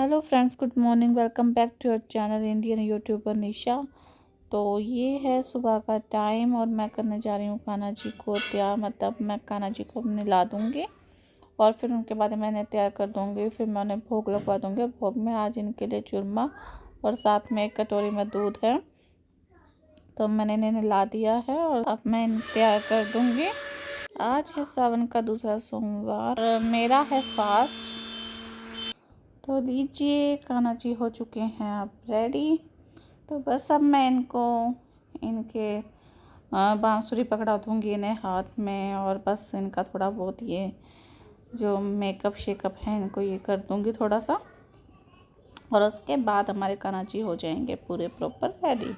Hello friends, good morning. Welcome back to your channel Indian YouTuber Nisha. तो ये है सुबह का टाइम और मैं करने जा रही हूँ कान्हा जी को तैयार। मतलब मैं कान्हा जी को नहला दूँगी और फिर उनके बाद मैं इन्हें तैयार कर दूँगी। फिर मैं उन्हें भोग लगवा दूँगी। भोग में आज इनके लिए चूरमा और साथ में एक कटोरी में दूध है। तो मैंने इन्हें नहला दिया है और अब मैं इन्हें तैयार कर दूँगी। आज है सावन का दूसरा सोमवार और मेरा है फास्ट। तो लीजिए, कान्हा जी हो चुके हैं अब रेडी। तो बस अब मैं इनको इनके बांसुरी पकड़ा दूँगी इन्हें हाथ में, और बस इनका थोड़ा बहुत ये जो मेकअप शेकअप है इनको ये कर दूँगी थोड़ा सा, और उसके बाद हमारे कान्हा जी हो जाएंगे पूरे प्रॉपर रेडी।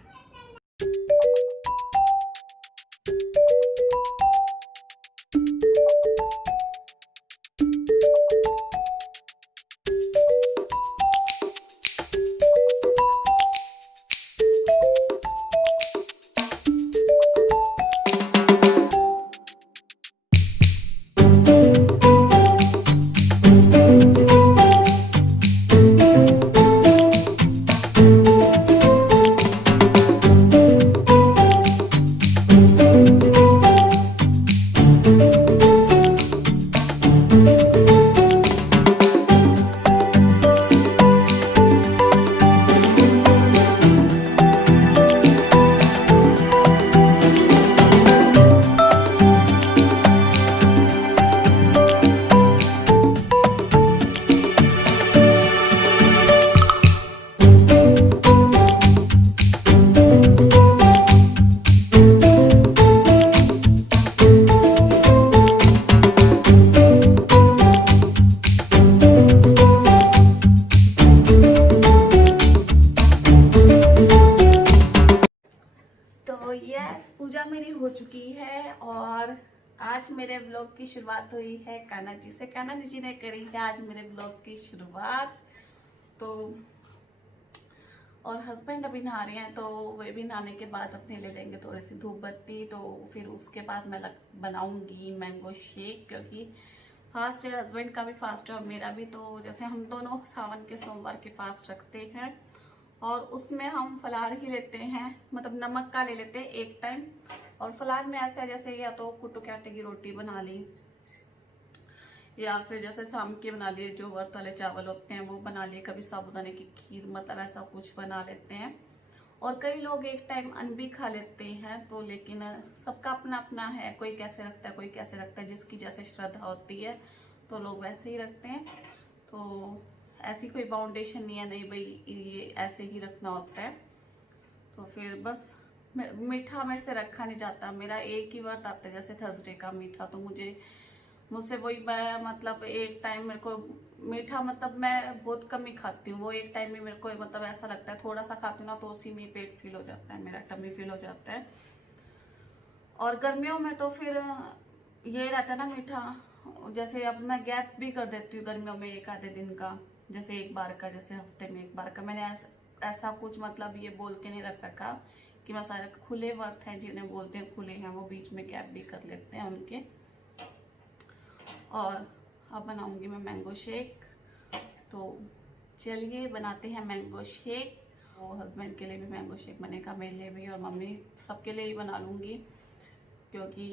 तो यस, पूजा मेरी हो चुकी है और आज मेरे ब्लॉग की शुरुआत हुई है कान्हा जी से। कान्हा जी ने करी है आज मेरे ब्लॉग की शुरुआत। तो और हस्बैंड अभी नहा रहे हैं, तो वे भी नहाने के बाद अपने ले लेंगे थोड़ी सी धूप बत्ती। तो फिर उसके बाद मैं बनाऊंगी मैंगो शेक, क्योंकि फास्ट है, हस्बैंड का भी फास्ट है और मेरा भी। तो जैसे हम दोनों सावन के सोमवार के फास्ट रखते हैं और उसमें हम फलाहार ही लेते हैं, मतलब नमक का ले लेते हैं एक टाइम। और फलाहार में ऐसा जैसे या तो कुट्टू के आटे की रोटी बना ली, या फिर जैसे शाम के बना लिए जो व्रत वाले चावल होते हैं वो बना लिए, कभी साबूदाने की खीर, मतलब ऐसा कुछ बना लेते हैं। और कई लोग एक टाइम अन्न भी खा लेते हैं। तो लेकिन सबका अपना अपना है, कोई कैसे रखता है कोई कैसे रखता है, जिसकी जैसे श्रद्धा होती है तो लोग वैसे ही रखते हैं। तो ऐसी कोई बाउंडेशन नहीं है, नहीं भाई ये ऐसे ही रखना होता है। तो फिर बस मीठा मेरे से रखा नहीं जाता। मेरा एक ही व्रत आता है जैसे थर्सडे का मीठा, तो मुझसे वही मतलब एक टाइम मेरे को मीठा, मतलब मैं बहुत कम ही खाती हूँ। वो एक टाइम में मेरे को मतलब ऐसा लगता है थोड़ा सा खाती हूँ ना, तो उसी में पेट फील हो जाता है, मेरा टमी फील हो जाता है। और गर्मियों में तो फिर ये रहता है ना मीठा, जैसे अब मैं गैप भी कर देती हूँ गर्मियों में एक आधे दिन का, जैसे एक बार का, जैसे हफ्ते में एक बार का। मैंने ऐसा कुछ मतलब ये बोल के नहीं रख रखा कि मैं सारे खुले व्रत हैं जिन्हें बोलते हैं खुले हैं, वो बीच में गैप भी कर लेते हैं उनके। और अब बनाऊंगी मैं मैंगो शेक। तो चलिए बनाते हैं मैंगो शेक। वो हस्बैंड के लिए भी मैंगो शेक बनेगा, मेरे लिए भी, और मम्मी सबके लिए ही बना लूँगी। क्योंकि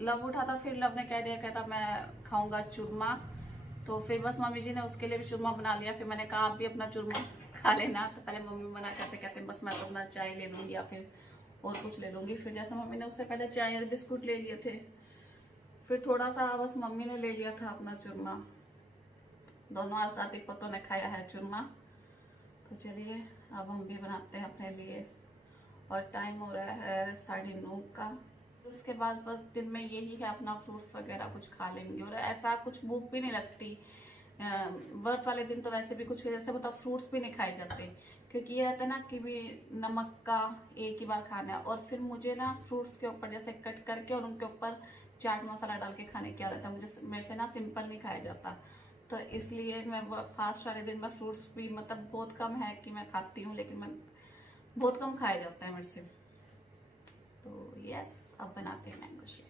लव उठा था, फिर लव ने कह दिया, कहता मैं खाऊंगा चूरमा। तो फिर बस मम्मी जी ने उसके लिए भी चूरमा बना लिया। फिर मैंने कहा आप भी अपना चूरमा खा लेना। तो पहले मम्मी मना करते कहते बस मैं तो अपना चाय ले लूँगी या फिर और कुछ ले लूँगी। फिर जैसे मम्मी ने उससे पहले चाय और बिस्कुट ले लिए थे, फिर थोड़ा सा बस मम्मी ने ले लिया था अपना चूरमा। दोनों आज दादी पोतों ने खाया है चूरमा। तो चलिए अब हम भी बनाते हैं अपने लिए। और टाइम हो रहा है 9:30 का। उसके बाद बस दिन में यही है, अपना फ्रूट्स वगैरह कुछ खा लेंगे, और ऐसा कुछ भूख भी नहीं लगती। व्रत वाले दिन तो वैसे भी कुछ जैसे मतलब फ्रूट्स भी नहीं खाए जाते, क्योंकि ये रहता है ना कि भी नमक का एक ही बार खाना है। और फिर मुझे ना फ्रूट्स के ऊपर जैसे कट करके और उनके ऊपर चाट मसाला डाल के खाने की आदत है। मेरे से ना सिंपल नहीं खाया जाता। तो इसलिए मैं फास्ट वाले दिन में फ्रूट्स भी मतलब बहुत कम है कि मैं खाती हूँ, लेकिन मैं बहुत कम खाया जाता है मेरे से। तो यस, अब बनाते हैं मैंगो शेक।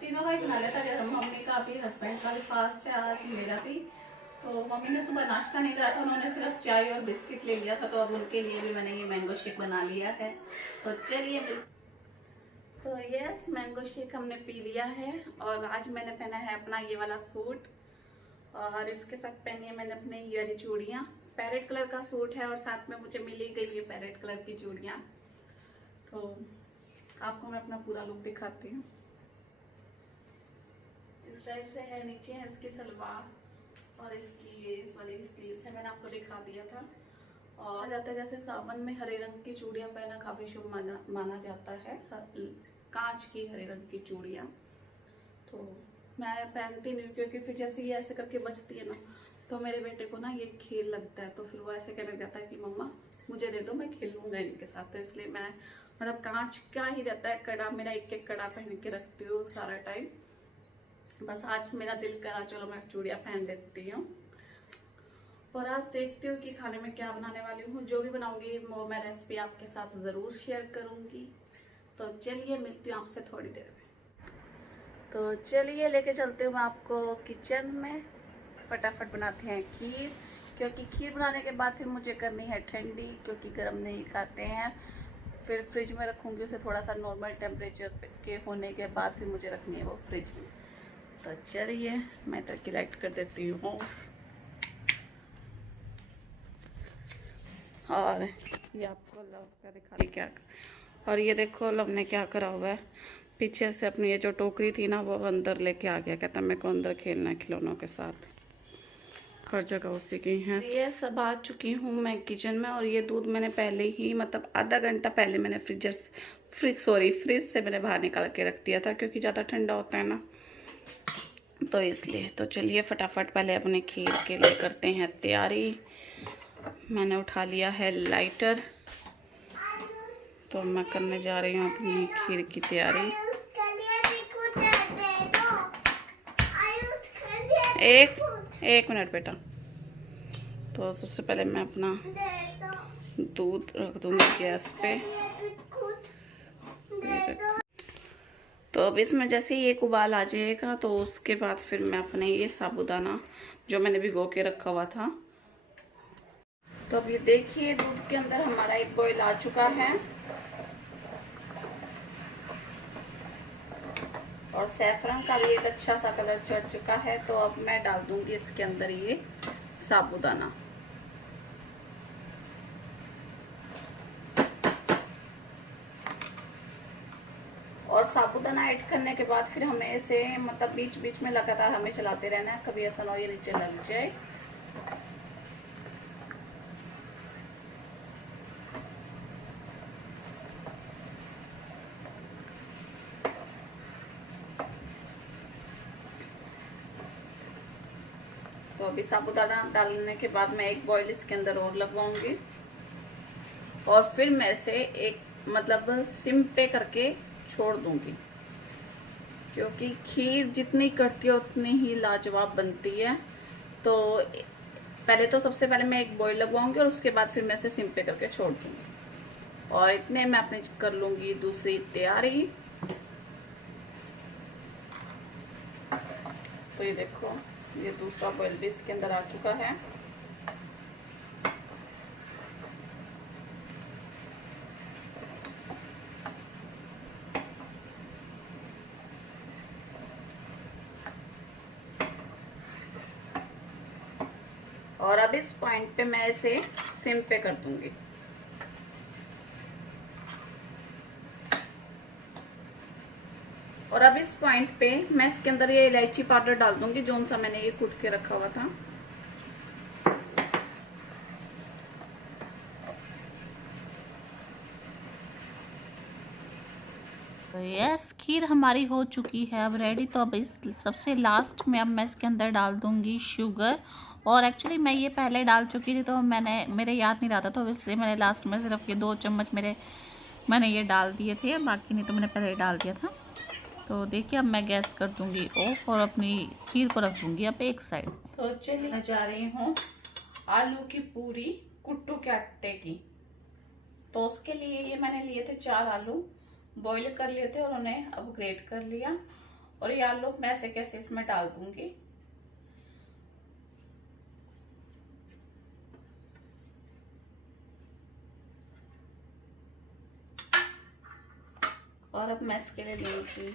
तीनों का ही बना लेता, जैसे मम्मी का भी, हस्बैंड का भी फास्ट है, आज मेरा भी। तो मम्मी ने सुबह नाश्ता नहीं करा था, उन्होंने सिर्फ चाय और बिस्किट ले लिया था, तो अब उनके लिए भी मैंने ये मैंगो शेक बना लिया है। तो चलिए तो यस, मैंगो शेक हमने पी लिया है। और आज मैंने पहना है अपना ये वाला सूट, और इसके साथ पहनी है मैंने अपने ये वाली चूड़ियाँ। पैरेट कलर का सूट है और साथ में मुझे मिली गई ये पैरेट कलर की चूड़ियाँ। तो आपको मैं अपना पूरा लुक दिखाती हूँ। इस टाइप से है, नीचे है इसकी सलवार और इसकी इस वाली स्लीव्स है, मैंने आपको दिखा दिया था। और जाता जैसे सावन में हरे रंग की चूड़ियाँ पहना काफ़ी शुभ माना जाता है, कांच की हरे रंग की चूड़ियाँ। तो मैं पहनती नहीं, क्योंकि फिर जैसे ये ऐसे करके बचती है ना, तो मेरे बेटे को ना ये खेल लगता है, तो फिर वो ऐसे कहने लग जाता है कि मम्मा मुझे दे दो, मैं खेलूँगा इनके साथ। तो इसलिए मैं मतलब कांच का ही रहता है कड़ा, मेरा एक एक कड़ा पहन के रखती हूँ सारा टाइम। बस आज मेरा दिल करा चलो मैं चूड़ियाँ पहन लेती हूँ। और आज देखती हूँ कि खाने में क्या बनाने वाली हूँ। जो भी बनाऊँगी वो मैं रेसिपी आपके साथ ज़रूर शेयर करूँगी। तो चलिए मिलती हूँ आपसे थोड़ी देर में। तो चलिए लेके चलती हूँ मैं आपको किचन में। फटाफट बनाते हैं खीर, क्योंकि खीर बनाने के बाद फिर मुझे करनी है ठंडी, क्योंकि गर्म नहीं खाते हैं। फिर फ्रिज में रखूँगी उसे थोड़ा सा नॉर्मल टेम्परेचर के होने के बाद, फिर मुझे रखनी है वो फ्रिज में। तो चलिए मैं तो लाइट कर देती हूँ। और ये आपको लव का दिखा क्या, और ये देखो लव ने क्या करा हुआ है, पीछे से अपनी ये जो टोकरी थी ना वो अंदर लेके आ गया, कहता मेरे को अंदर खेलना है खिलौनों के साथ। हर जगह उसी की है। ये सब आ चुकी हूँ मैं किचन में, और ये दूध मैंने पहले ही मतलब आधा घंटा पहले मैंने फ्रिज से मैंने बाहर निकाल के रख दिया था, क्योंकि ज़्यादा ठंडा होता है ना, तो इसलिए। तो चलिए फटाफट पहले अपने खीर के लिए करते हैं तैयारी। मैंने उठा लिया है लाइटर, तो मैं करने जा रही हूँ अपनी खीर की तैयारी। एक मिनट बेटा। तो सबसे पहले मैं अपना दूध रख दूँगी गैस पे। तो अब इसमें जैसे ही एक उबाल आ जाएगा, तो उसके बाद फिर मैं अपने ये साबूदाना जो मैंने भिगो के रखा हुआ था, तो अब ये देखिए दूध के अंदर हमारा एक बॉईल आ चुका है, और सैफरन का भी एक अच्छा सा कलर चढ़ चुका है। तो अब मैं डाल दूंगी इसके अंदर ये साबूदाना। और साबूदाना ऐड करने के बाद फिर हमें इसे मतलब बीच बीच में लगातार हमें चलाते रहना है, कभी ऐसा ना हो ये नीचे लग जाए। तो अभी साबूदाना डालने के बाद मैं एक बॉईल इसके अंदर और लगवाऊंगी, और फिर मैं इसे एक मतलब सिम पे करके छोड़ दूंगी, क्योंकि खीर जितनी कड़ती है उतनी ही लाजवाब बनती है। तो पहले तो सबसे पहले मैं एक बॉईल लगवाऊंगी, और उसके बाद फिर मैं इसे सिम पे करके छोड़ दूंगी, और इतने मैं अपनी कर लूंगी दूसरी तैयारी। तो ये देखो ये दूसरा बॉईल भी इसके अंदर आ चुका है। और अब इस पॉइंट पे मैं इसे सिम पे कर दूंगी। और अब इस पॉइंट पे मैं इसके अंदर ये इलायची पाउडर डाल दूंगी, जोन सा मैंने ये कूट के रखा हुआ था। तो यस, खीर हमारी हो चुकी है अब रेडी। तो अब इस सबसे लास्ट में अब मैं इसके अंदर डाल दूंगी शुगर। और एक्चुअली मैं ये पहले डाल चुकी थी, तो मेरे याद नहीं रहा था, तो इसलिए मैंने लास्ट में सिर्फ ये 2 चम्मच मैंने ये डाल दिए थे, बाकी नहीं तो मैंने पहले डाल दिया था। तो देखिए अब मैं गैस कर दूंगी ऑफ, और अपनी खीर को रख दूंगी अब एक साइड। तो चलिए मैं जा रही हूँ आलू की पूरी कुट्टू के आटे की। तो उसके लिए ये मैंने लिए थे 4 आलू, बॉईल कर लिए थे और उन्हें अब ग्रेट कर लिया। और ये आलू मैं ऐसे कैसे इसमें डाल दूंगी। और अब मैं इसके लिए लूंगी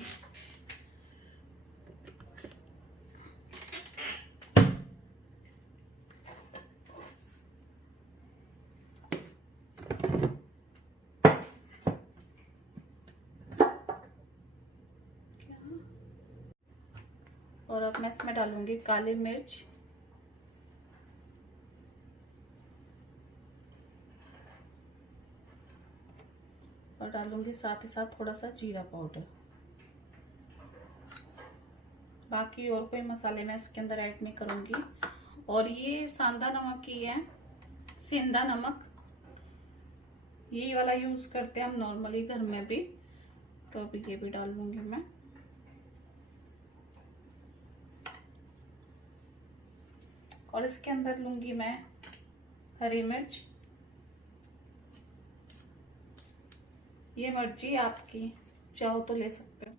और अब मैं इसमें डालूंगी काली मिर्च, और डालूंगी साथ ही साथ थोड़ा सा जीरा पाउडर। बाकी और कोई मसाले मैं इसके अंदर ऐड नहीं करूंगी। और ये सांदा नमक ही है, सेंधा नमक, ये वाला यूज करते हैं हम नॉर्मली घर में भी, तो अभी ये भी डाल लूंगी मैं। और इसके अंदर लूंगी मैं हरी मिर्च, ये मर्जी आपकी, चाहो तो ले सकते हो।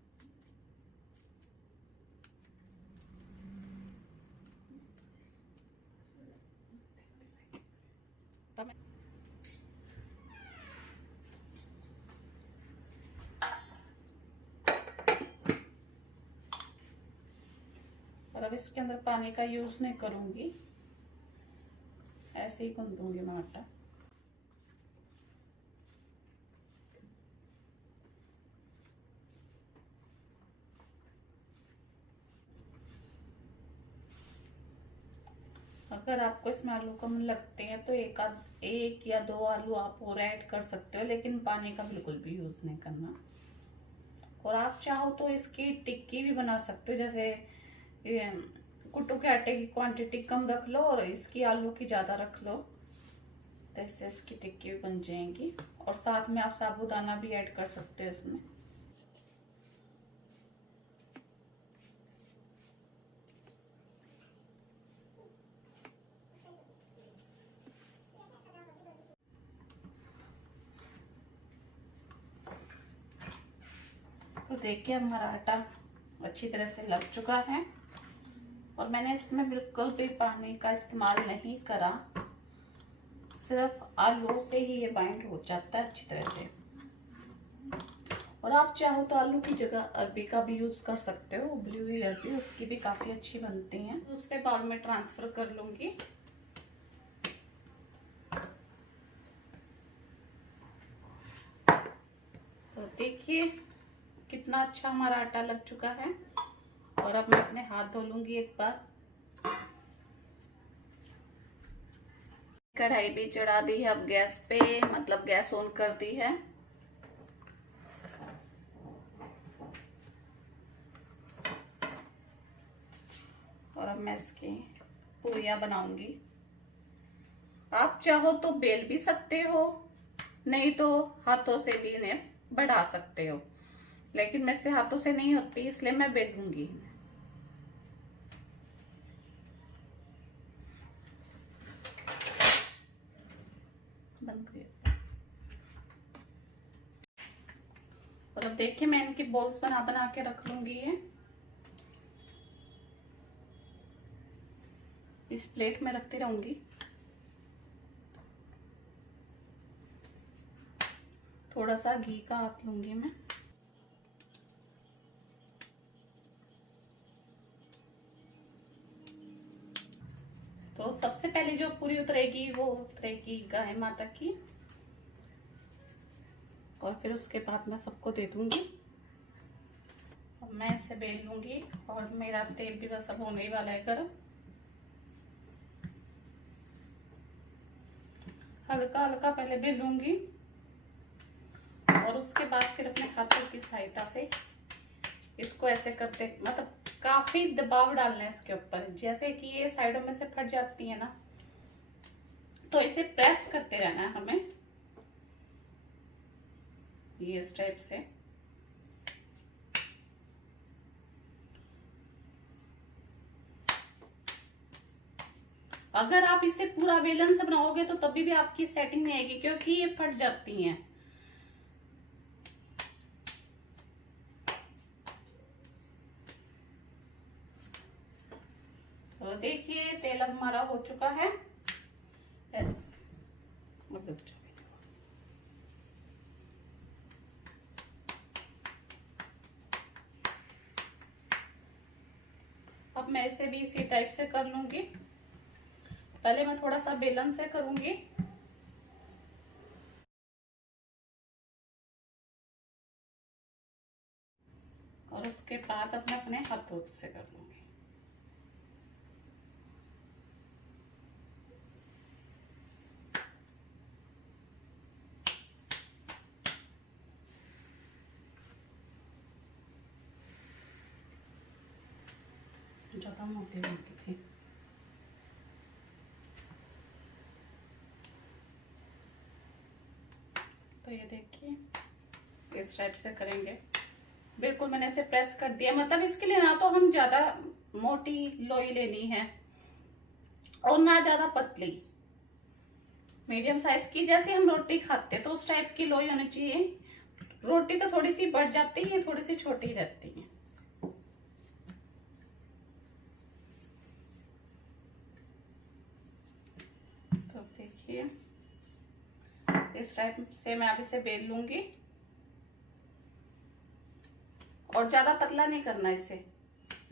और अब इसके अंदर पानी का यूज नहीं करूंगी, ऐसे ही गूंद दूंगी मैं आटा। अगर आपको इसमें आलू कम लगते हैं तो एक या दो आलू आप और ऐड कर सकते हो, लेकिन पानी का बिल्कुल भी यूज नहीं करना। और आप चाहो तो इसकी टिक्की भी बना सकते हो, जैसे कुट्टू के आटे की क्वांटिटी कम रख लो और इसकी आलू की ज्यादा रख लो, तो इससे इसकी टिक्की भी बन जाएंगी। और साथ में आप साबूदाना भी ऐड कर सकते हो इसमें। तो देखिए हमारा आटा अच्छी तरह से लग चुका है और मैंने इसमें बिल्कुल भी पानी का इस्तेमाल नहीं करा, सिर्फ आलू से ही ये बाइंड हो जाता है अच्छी तरह से। और आप चाहो तो आलू की जगह अरबी का भी यूज कर सकते हो, उबली हुई अरबी, उसकी भी काफी अच्छी बनती है। दूसरे बाउल में ट्रांसफर कर लूंगी। तो देखिए कितना अच्छा हमारा आटा लग चुका है। और अब मैं अपने हाथ धो लूंगी एक बार। कढ़ाई भी चढ़ा दी है अब गैस पे, मतलब गैस ऑन कर दी है। और अब मैं इसकी पूरियां बनाऊंगी। आप चाहो तो बेल भी सकते हो, नहीं तो हाथों से भी इन्हें बढ़ा सकते हो, लेकिन मेरे से हाथों से नहीं होती इसलिए मैं बेलूंगी। बंद करिए। और अब देखिए मैं इनकी बॉल्स बना बना के रख लूंगी। ये इस प्लेट में रखती रहूंगी। थोड़ा सा घी का हाथ लूंगी मैं। तो सबसे पहले जो पूरी उतरेगी वो उतरेगी गाय माता की, और फिर उसके बाद मैं सबको दे दूंगी। अब मैं इसे बेल लूंगी और मेरा तेल भी बस अब होने ही वाला है गर्म। हल्का हल्का पहले बेलूंगी और उसके बाद फिर अपने हाथों की सहायता से इसको ऐसे करते, मतलब काफी दबाव डालना है इसके ऊपर, जैसे कि ये साइडों में से फट जाती है ना, तो इसे प्रेस करते रहना है हमें, ये इस टाइप से। अगर आप इसे पूरा बेलन से बनाओगे तो तभी भी आपकी सेटिंग नहीं आएगी, क्योंकि ये फट जाती हैं। तो देखिए तेल अब हमारा हो चुका है। अब मैं इसे भी इसी टाइप से कर लूंगी। पहले मैं थोड़ा सा बेलन से करूंगी, और उसके बाद अब मैं अपने हाथों से कर लूंगी। ज्यादा मोटी मोटी थी। तो ये देखिए इस टाइप से करेंगे। बिल्कुल मैंने ऐसे प्रेस कर दिया, मतलब इसके लिए ना तो हम ज्यादा मोटी लोई लेनी है और ना ज्यादा पतली, मीडियम साइज की। जैसे हम रोटी खाते हैं तो उस टाइप की लोई होनी चाहिए। रोटी तो थोड़ी सी बढ़ जाती है, थोड़ी सी छोटी रहती है। तो देखिए इस टाइप से मैं अब इसे बेल लूंगी, और ज्यादा पतला नहीं करना, इसे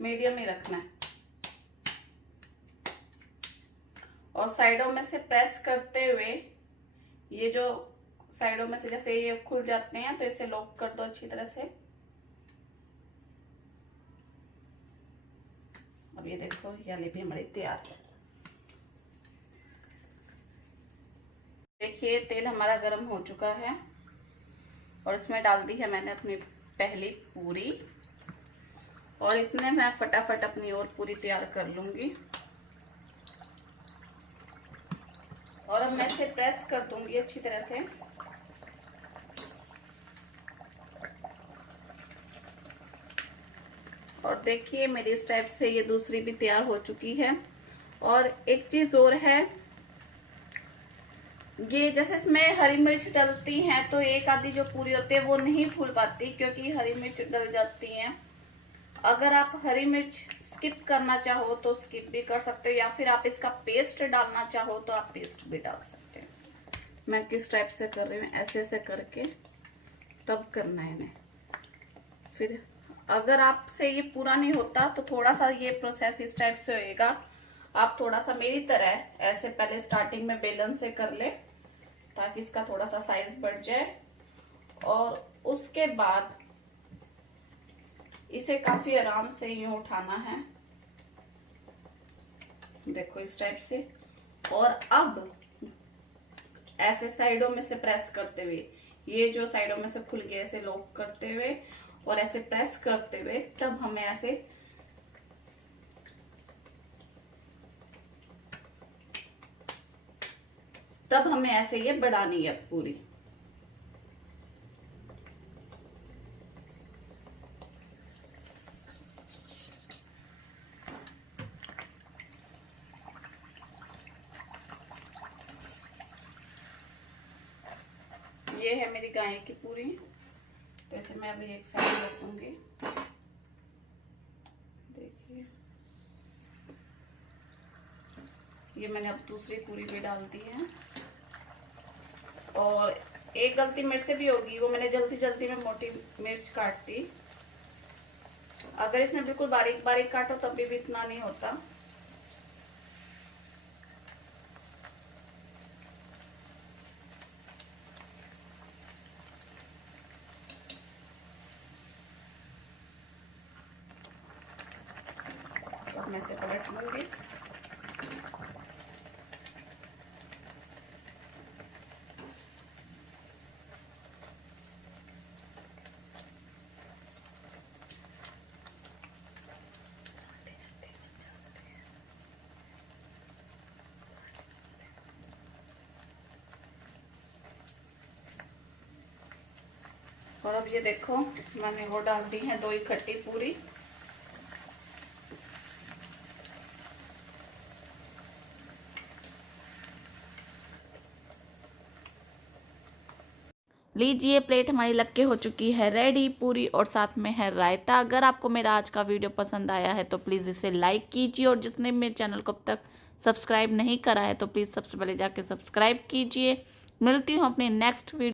मीडियम ही रखना है। और साइडों में से प्रेस करते हुए, ये जो साइडों में से जैसे ये खुल जाते हैं तो इसे लॉक कर दो अच्छी तरह से। अब ये देखो ये भी हमारी तैयार है। देखिए तेल हमारा गर्म हो चुका है और इसमें डाल दी है मैंने अपनी पहली पूरी, और इतने मैं फटाफट अपनी और पूरी तैयार कर लूंगी। और अब मैं इसे प्रेस कर दूंगी अच्छी तरह से। और देखिए मेरी इस टाइप से ये दूसरी भी तैयार हो चुकी है। और एक चीज और है, ये जैसे इसमें हरी मिर्च डलती हैं तो एक आधी जो पूरी होती है वो नहीं फूल पाती, क्योंकि हरी मिर्च डल जाती हैं। अगर आप हरी मिर्च स्किप करना चाहो तो स्किप भी कर सकते हो, या फिर आप इसका पेस्ट डालना चाहो तो आप पेस्ट भी डाल सकते हैं। मैं किस टाइप से कर रही हूँ, ऐसे ऐसे करके तब करना है इन्हें। फिर अगर आपसे ये पूरा नहीं होता तो थोड़ा सा ये प्रोसेस इस टाइप से होएगा। आप थोड़ा सा मेरी तरह ऐसे पहले स्टार्टिंग में बेलन से कर ले, ताकि इसका थोड़ा सा साइज बढ़ जाए। और उसके बाद इसे काफी आराम से यूं उठाना है, देखो इस टाइप से। और अब ऐसे साइडों में से प्रेस करते हुए, ये जो साइडों में से खुल गया, ऐसे लॉक करते हुए और ऐसे प्रेस करते हुए, तब हमें ऐसे ये बढ़ानी है पूरी। ये है मेरी गाय की पूरी, तो इसे मैं अभी एक साइड रख दूंगी। देखिए ये मैंने अब दूसरी पूरी भी डाल दी है। और एक गलती मेरे से भी होगी, वो मैंने जल्दी जल्दी में मोटी मिर्च काट दी। अगर इसमें बिल्कुल बारीक बारीक काटो तब भी इतना नहीं होता। तो मैं इसे पलट लूंगी। और अब ये देखो मैंने वो डाल दी है 2 इकट्ठी पूरी। लीजिए, प्लेट हमारी लग के हो चुकी है रेडी पूरी, और साथ में है रायता। अगर आपको मेरा आज का वीडियो पसंद आया है तो प्लीज़ इसे लाइक कीजिए, और जिसने मेरे चैनल को अब तक सब्सक्राइब नहीं करा है तो प्लीज़ सबसे पहले जाके सब्सक्राइब कीजिए। मिलती हूँ अपने नेक्स्ट वीडियो